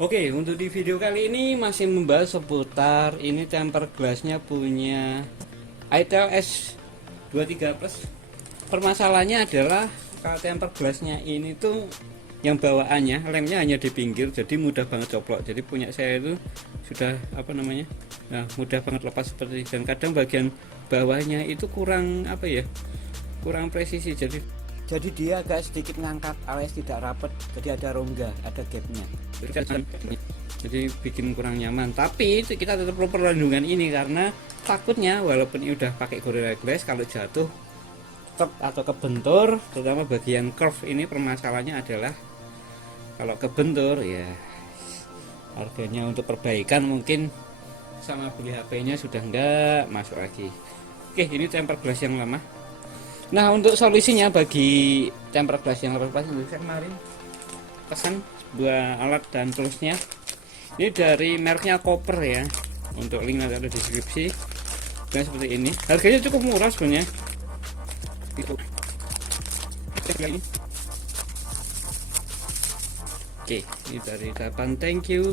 Oke, untuk di video kali ini masih membahas seputar ini temper glassnya punya ITEL S23 Plus. Permasalahannya adalah kalau temper glassnya ini tuh yang bawaannya lemnya hanya di pinggir, jadi mudah banget coplok. Jadi punya saya itu sudah nah mudah banget lepas seperti ini. Dan kadang bagian bawahnya itu kurang kurang presisi. Jadi dia agak sedikit ngangkat alias tidak rapet, jadi ada rongga, ada gapnya. Jadi bikin kurang nyaman. Tapi kita tetap perlu perlindungan ini karena takutnya walaupun ini udah pakai Gorilla Glass, kalau jatuh atau kebentur, terutama bagian curve ini, permasalahannya adalah kalau kebentur ya harganya untuk perbaikan mungkin sama beli HP-nya sudah enggak masuk lagi. Oke, ini temper glass yang lama. Nah, untuk solusinya bagi temper glass yang lepas saya kemarin pesan sebuah alat dan toolsnya. Ini dari mereknya Copper ya. Untuk link nanti ada di deskripsi. Dan seperti ini. Harganya cukup murah sebenarnya. Itu. Oke, ini dari ucapan thank you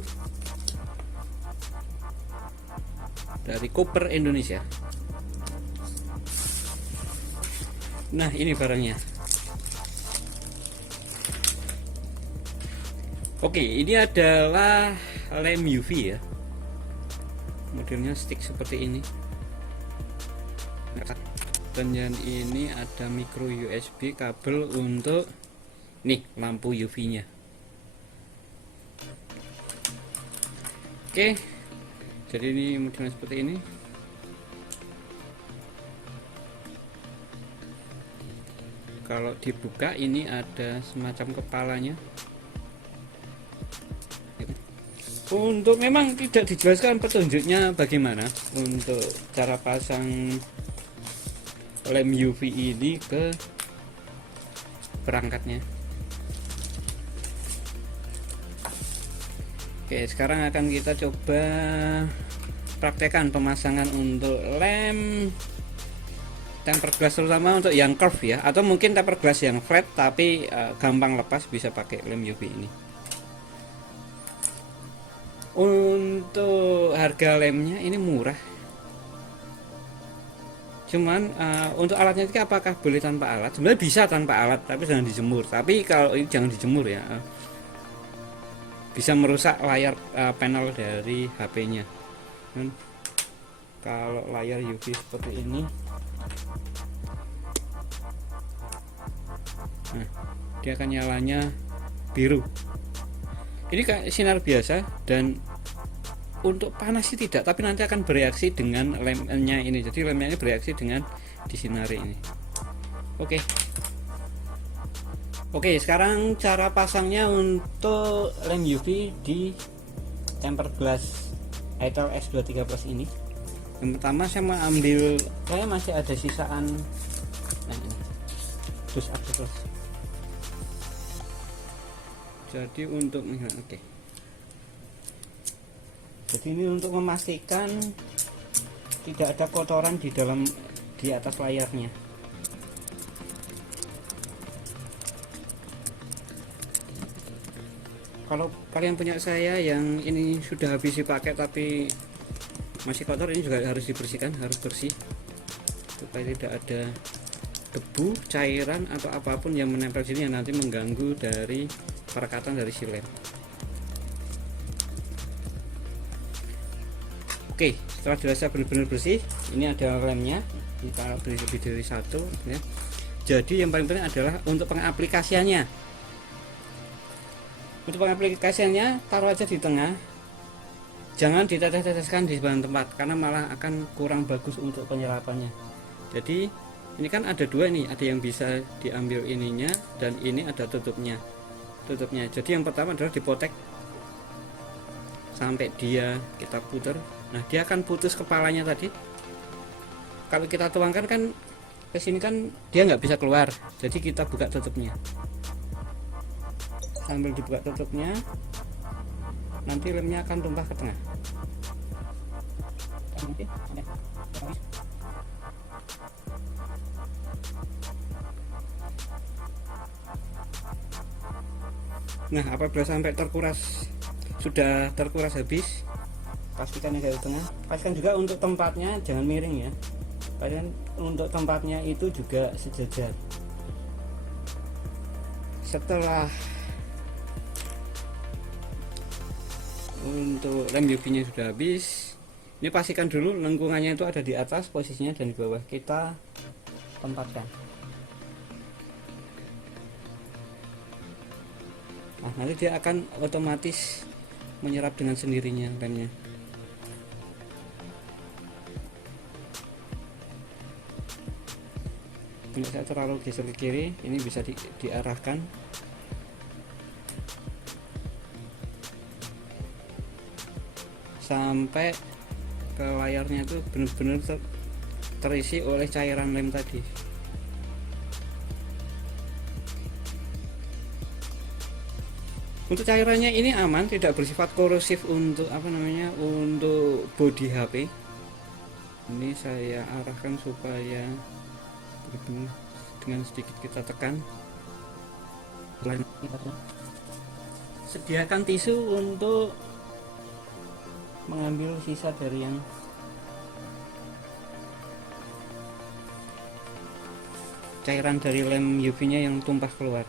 dari Copper Indonesia. Nah, ini barangnya. Oke, ini adalah lem UV ya. Modelnya stick seperti ini. Dan yang ini ada micro USB kabel untuk nih lampu UV-nya. Oke. Jadi ini modelnya seperti ini. Kalau dibuka ini ada semacam kepalanya. Untuk memang tidak dijelaskan petunjuknya bagaimana untuk cara pasang lem UV ini ke perangkatnya. Oke, sekarang akan kita coba praktekkan pemasangan untuk lem temper glass, terutama untuk yang curve ya, atau mungkin temper glass yang flat tapi gampang lepas, bisa pakai lem UV ini. Untuk harga lemnya ini murah, cuman untuk alatnya itu apakah boleh tanpa alat? Sebenarnya bisa tanpa alat, tapi jangan dijemur. Tapi kalau ini jangan dijemur ya, bisa merusak layar panel dari HP-nya. Kalau layar UV seperti ini, nah, dia akan nyalanya biru. Ini kayak sinar biasa, dan untuk panas sih tidak, tapi nanti akan bereaksi dengan lemnya ini. Jadi lemnya ini bereaksi dengan disinari ini. Oke, sekarang cara pasangnya untuk lem UV di temper glass ITEL S23 Plus ini. Yang pertama saya mau ambil, saya masih ada sisaan, nah ini dus aksesoris. Jadi untuk jadi ini untuk memastikan tidak ada kotoran di atas layarnya. Kalau kalian punya saya yang ini sudah habis dipakai tapi masih kotor, ini juga harus dibersihkan, harus bersih supaya tidak ada debu, cairan atau apapun yang menempel sini yang nanti mengganggu dari perekatan dari si lem. Oke, setelah dirasa benar-benar bersih, ini ada lemnya. Kita beri lebih dari satu ya. Jadi yang paling penting adalah untuk pengaplikasiannya. Untuk pengaplikasiannya taruh aja di tengah. Jangan ditetes-teteskan di sebagian tempat karena malah akan kurang bagus untuk penyerapannya. Jadi ini kan ada dua nih, ada yang bisa diambil ininya dan ini ada tutupnya. Jadi yang pertama adalah dipotek sampai dia kita putar. Nah, dia akan putus kepalanya tadi. Kalau kita tuangkan kan ke sini kan dia nggak bisa keluar. Jadi kita buka tutupnya. Sambil dibuka tutupnya, nanti lemnya akan tumpah ke tengah. Nah, apabila sampai terkuras sudah terkuras habis, pastikan yang garis tengah. Pastikan juga untuk tempatnya jangan miring ya, pastikan untuk tempatnya itu juga sejajar. Setelah untuk lem UV nya sudah habis, ini pastikan dulu lengkungannya itu ada di atas posisinya dan di bawah kita tempatkan. Nah, nanti dia akan otomatis menyerap dengan sendirinya lemnya. Tidak saya terlalu geser ke kiri, ini bisa diarahkan. Sampai ke layarnya itu benar-benar terisi oleh cairan lem tadi. Untuk cairannya ini aman, tidak bersifat korosif untuk untuk bodi HP. Ini saya arahkan supaya dengan sedikit kita tekan. Sediakan tisu untuk mengambil sisa dari yang cairan dari lem UV nya yang tumpah keluar.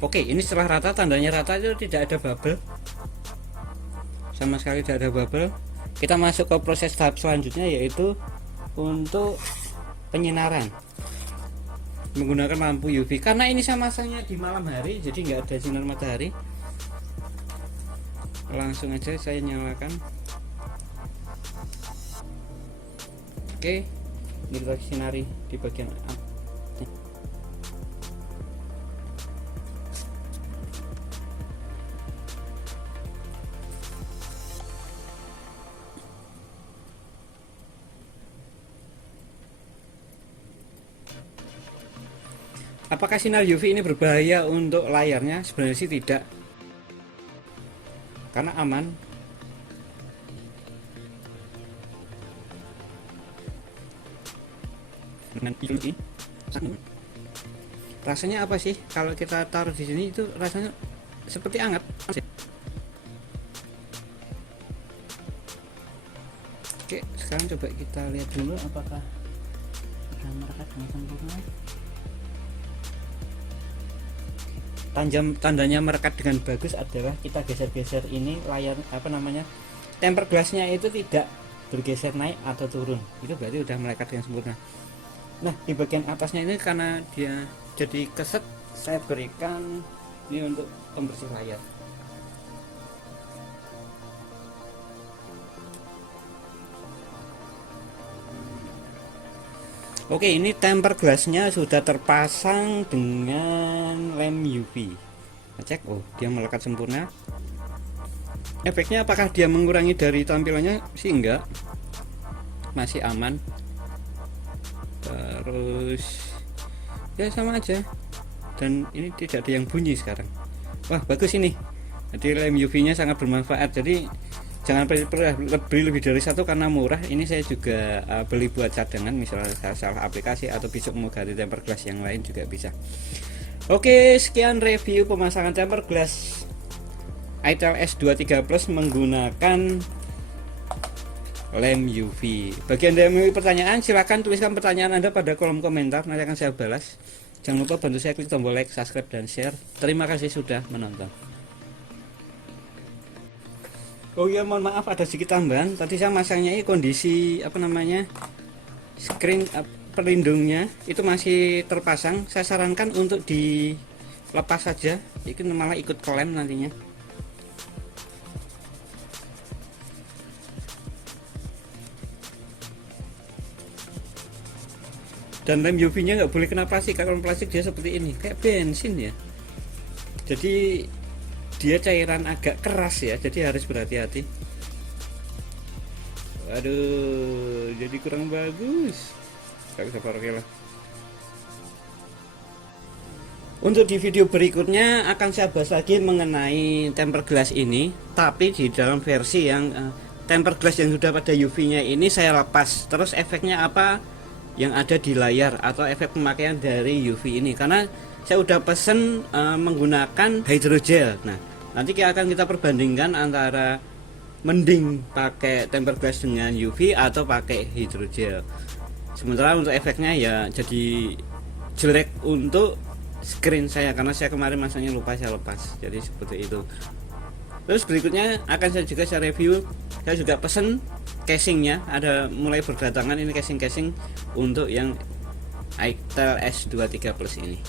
Oke, ini setelah rata, tandanya rata itu tidak ada bubble, sama sekali tidak ada bubble. Kita masuk ke proses tahap selanjutnya, yaitu untuk penyinaran menggunakan lampu UV. Karena ini saya masangnya di malam hari, jadi nggak ada sinar matahari, langsung aja saya nyalakan. Oke, ini kita sinari di bagian atas. Apakah sinar UV ini berbahaya untuk layarnya? Sebenarnya sih tidak, karena aman. Rasanya apa sih kalau kita taruh di sini? Itu rasanya seperti hangat. Oke, sekarang coba kita lihat dulu apakah sudah merekat dengan sempurna. Tandanya merekat dengan bagus adalah kita geser-geser ini layar tempered glassnya itu tidak bergeser naik atau turun, itu berarti udah merekat dengan sempurna. Nah, di bagian atasnya ini karena dia jadi keset, saya berikan ini untuk pembersih layar. Oke, ini tempered glassnya sudah terpasang dengan lem UV. Cek, oh dia melekat sempurna. Efeknya apakah dia mengurangi dari tampilannya? Sih enggak, masih aman. Terus ya sama aja, dan ini tidak ada yang bunyi sekarang. Wah, bagus ini. Jadi lem UV nya sangat bermanfaat. Jadi jangan beli lebih dari satu karena murah. Ini saya juga beli buat cadangan, misalnya saya salah aplikasi atau besok mau ganti tempered glass yang lain juga bisa. Oke, sekian review pemasangan tempered glass ITEL S23 Plus menggunakan lem UV. Bagi Anda yang memiliki pertanyaan, silahkan tuliskan pertanyaan Anda pada kolom komentar, nanti akan saya balas. Jangan lupa bantu saya klik tombol like, subscribe, dan share. Terima kasih sudah menonton. Oh iya, mohon maaf ada sedikit tambahan. Tadi saya masangnya ini kondisi screen pelindungnya itu masih terpasang. Saya sarankan untuk dilepas saja, itu malah ikut klem nantinya. Dan lem UV nya nggak boleh kena plastik. Kalau plastik dia seperti ini, kayak bensin ya. Jadi dia cairan agak keras ya, jadi harus berhati-hati. Waduh, jadi kurang bagus. Gak bisa pakai lah. Untuk di video berikutnya akan saya bahas lagi mengenai tempered glass ini, tapi di dalam versi yang tempered glass yang sudah pada UV nya ini saya lepas. Terus efeknya apa, yang ada di layar atau efek pemakaian dari UV ini, karena saya udah pesen menggunakan hydrogel. Nah, nanti akan kita perbandingkan antara mending pakai tempered glass dengan UV atau pakai hydrogel. Sementara untuk efeknya ya jadi jelek untuk screen saya, karena saya kemarin masanya lupa saya lepas, jadi seperti itu. Terus berikutnya akan saya review. Saya juga pesen casingnya, ada mulai berdatangan ini casing untuk yang itel S23 Plus ini.